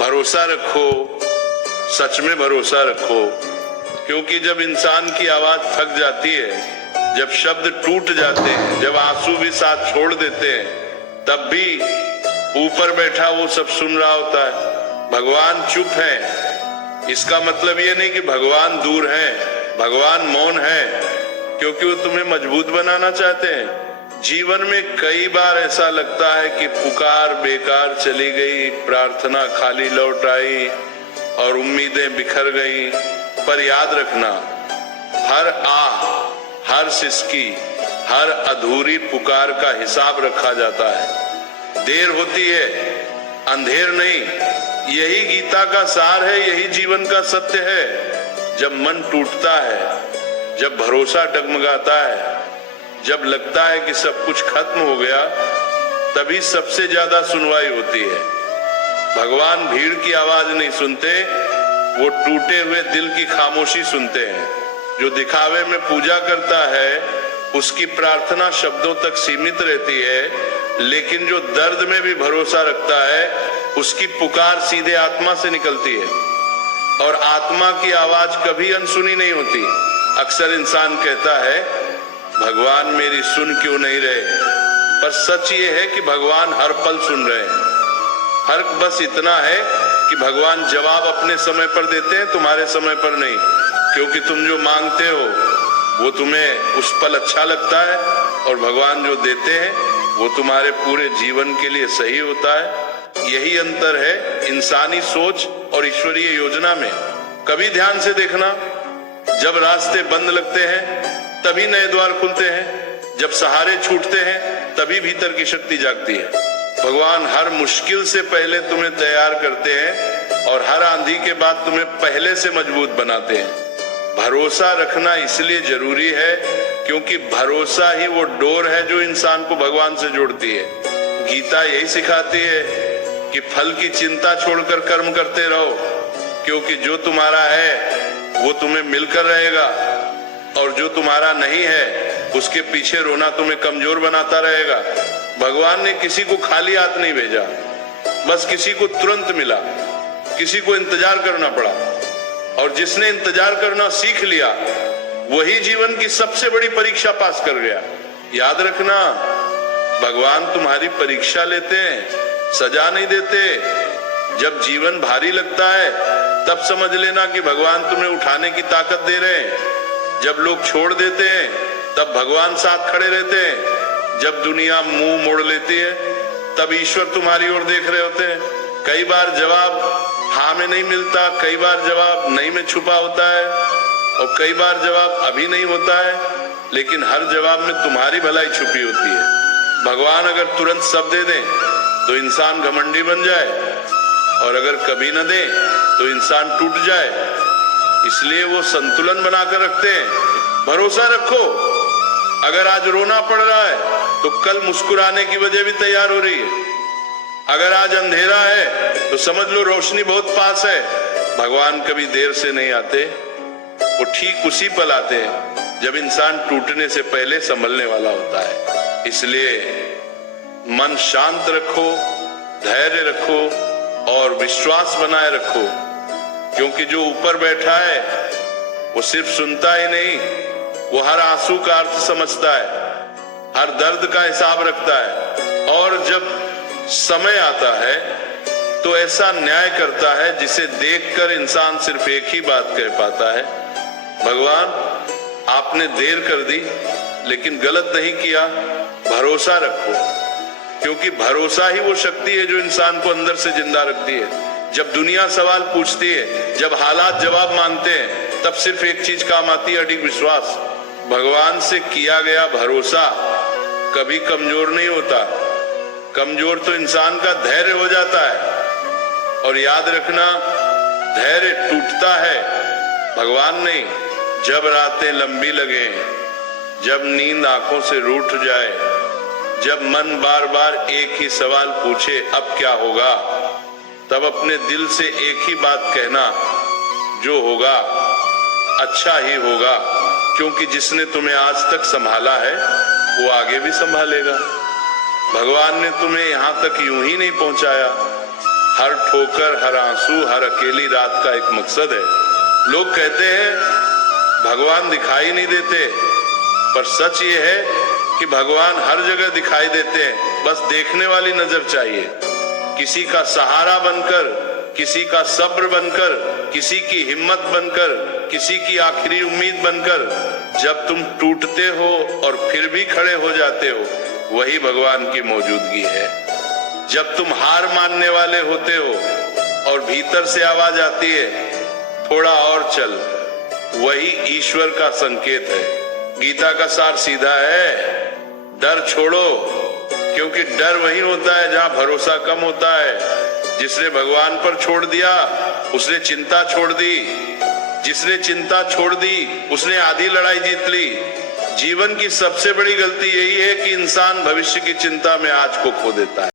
भरोसा रखो, सच में भरोसा रखो, क्योंकि जब इंसान की आवाज थक जाती है, जब शब्द टूट जाते हैं, जब आंसू भी साथ छोड़ देते हैं, तब भी ऊपर बैठा वो सब सुन रहा होता है। भगवान चुप है, इसका मतलब ये नहीं कि भगवान दूर है, भगवान मौन है, क्योंकि वो तुम्हें मजबूत बनाना चाहते हैं। जीवन में कई बार ऐसा लगता है कि पुकार बेकार चली गई, प्रार्थना खाली लौट आई और उम्मीदें बिखर गई, पर याद रखना, हर हर सिसकी, हर अधूरी पुकार का हिसाब रखा जाता है। देर होती है, अंधेर नहीं। यही गीता का सार है, यही जीवन का सत्य है। जब मन टूटता है, जब भरोसा डगमगाता है, जब लगता है कि सब कुछ खत्म हो गया, तभी सबसे ज्यादा सुनवाई होती है। भगवान भीड़ की आवाज नहीं सुनते, वो टूटे हुए दिल की खामोशी सुनते हैं। जो दिखावे में पूजा करता है, उसकी प्रार्थना शब्दों तक सीमित रहती है, लेकिन जो दर्द में भी भरोसा रखता है, उसकी पुकार सीधे आत्मा से निकलती है। और आत्मा की आवाज कभी अनसुनी नहीं होती। अक्सर इंसान कहता है, भगवान मेरी सुन क्यों नहीं रहे, पर सच ये है कि भगवान हर पल सुन रहे हैं। फर्क बस इतना है कि भगवान जवाब अपने समय पर देते हैं, तुम्हारे समय पर नहीं, क्योंकि तुम जो मांगते हो वो तुम्हें उस पल अच्छा लगता है, और भगवान जो देते हैं वो तुम्हारे पूरे जीवन के लिए सही होता है। यही अंतर है इंसानी सोच और ईश्वरीय योजना में। कभी ध्यान से देखना, जब रास्ते बंद लगते हैं तभी नए द्वार खुलते हैं, जब सहारे छूटते हैं तभी भीतर की शक्ति जागती है। भगवान हर मुश्किल से पहले तुम्हें तैयार करते हैं और हर आंधी के बाद तुम्हें पहले से मजबूत बनाते हैं। भरोसा रखना इसलिए जरूरी है क्योंकि भरोसा ही वो डोर है जो इंसान को भगवान से जोड़ती है। गीता यही सिखाती है कि फल की चिंता छोड़कर कर्म करते रहो, क्योंकि जो तुम्हारा है वो तुम्हें मिलकर रहेगा, और जो तुम्हारा नहीं है उसके पीछे रोना तुम्हें कमजोर बनाता रहेगा। भगवान ने किसी को खाली हाथ नहीं भेजा, बस किसी को तुरंत मिला, किसी को इंतजार करना पड़ा, और जिसने इंतजार करना सीख लिया वही जीवन की सबसे बड़ी परीक्षा पास कर गया। याद रखना, भगवान तुम्हारी परीक्षा लेते हैं, सजा नहीं देते। जब जीवन भारी लगता है तब समझ लेना कि भगवान तुम्हें उठाने की ताकत दे रहे हैं। जब लोग छोड़ देते हैं तब भगवान साथ खड़े रहते हैं। जब दुनिया मुंह मोड़ लेती है तब ईश्वर तुम्हारी ओर देख रहे होते हैं। कई बार जवाब हाँ में नहीं मिलता, कई बार जवाब नहीं में छुपा होता है, और कई बार जवाब अभी नहीं होता है, लेकिन हर जवाब में तुम्हारी भलाई छुपी होती है। भगवान अगर तुरंत सब दे दें तो इंसान घमंडी बन जाए, और अगर कभी न दे तो इंसान टूट जाए। इसलिए वो संतुलन बनाकर रखते हैं। भरोसा रखो, अगर आज रोना पड़ रहा है तो कल मुस्कुराने की वजह भी तैयार हो रही है। अगर आज अंधेरा है तो समझ लो रोशनी बहुत पास है। भगवान कभी देर से नहीं आते, वो ठीक उसी पल आते हैं जब इंसान टूटने से पहले संभलने वाला होता है। इसलिए मन शांत रखो, धैर्य रखो और विश्वास बनाए रखो, क्योंकि जो ऊपर बैठा है वो सिर्फ सुनता ही नहीं, वो हर आंसू का अर्थ समझता है, हर दर्द का हिसाब रखता है, और जब समय आता है तो ऐसा न्याय करता है जिसे देखकर इंसान सिर्फ एक ही बात कह पाता है, भगवान आपने देर कर दी लेकिन गलत नहीं किया, भरोसा रखो। क्योंकि भरोसा ही वो शक्ति है जो इंसान को अंदर से जिंदा रखती है। जब दुनिया सवाल पूछती है, जब हालात जवाब मांगते हैं, तब सिर्फ एक चीज काम आती है, अडिग विश्वास। भगवान से किया गया भरोसा कभी कमजोर नहीं होता, कमजोर तो इंसान का धैर्य हो जाता है। और याद रखना, धैर्य टूटता है, भगवान नहीं। जब रातें लंबी लगे, जब नींद आंखों से रूठ जाए, जब मन बार बार एक ही सवाल पूछे अब क्या होगा, तब अपने दिल से एक ही बात कहना, जो होगा अच्छा ही होगा, क्योंकि जिसने तुम्हें आज तक संभाला है वो आगे भी संभालेगा। भगवान ने तुम्हें यहाँ तक यूं ही नहीं पहुंचाया, हर ठोकर, हर आंसू, हर अकेली रात का एक मकसद है। लोग कहते हैं भगवान दिखाई नहीं देते, पर सच ये है कि भगवान हर जगह दिखाई देते हैं, बस देखने वाली नजर चाहिए। किसी का सहारा बनकर, किसी का सब्र बनकर, किसी की हिम्मत बनकर, किसी की आखिरी उम्मीद बनकर जब तुम टूटते हो और फिर भी खड़े हो जाते हो, वही भगवान की मौजूदगी है। जब तुम हार मानने वाले होते हो और भीतर से आवाज आती है थोड़ा और चल, वही ईश्वर का संकेत है। गीता का सार सीधा है, डर छोड़ो, क्योंकि डर वही होता है जहां भरोसा कम होता है। जिसने भगवान पर छोड़ दिया उसने चिंता छोड़ दी, जिसने चिंता छोड़ दी उसने आधी लड़ाई जीत ली। जीवन की सबसे बड़ी गलती यही है कि इंसान भविष्य की चिंता में आज को खो देता है।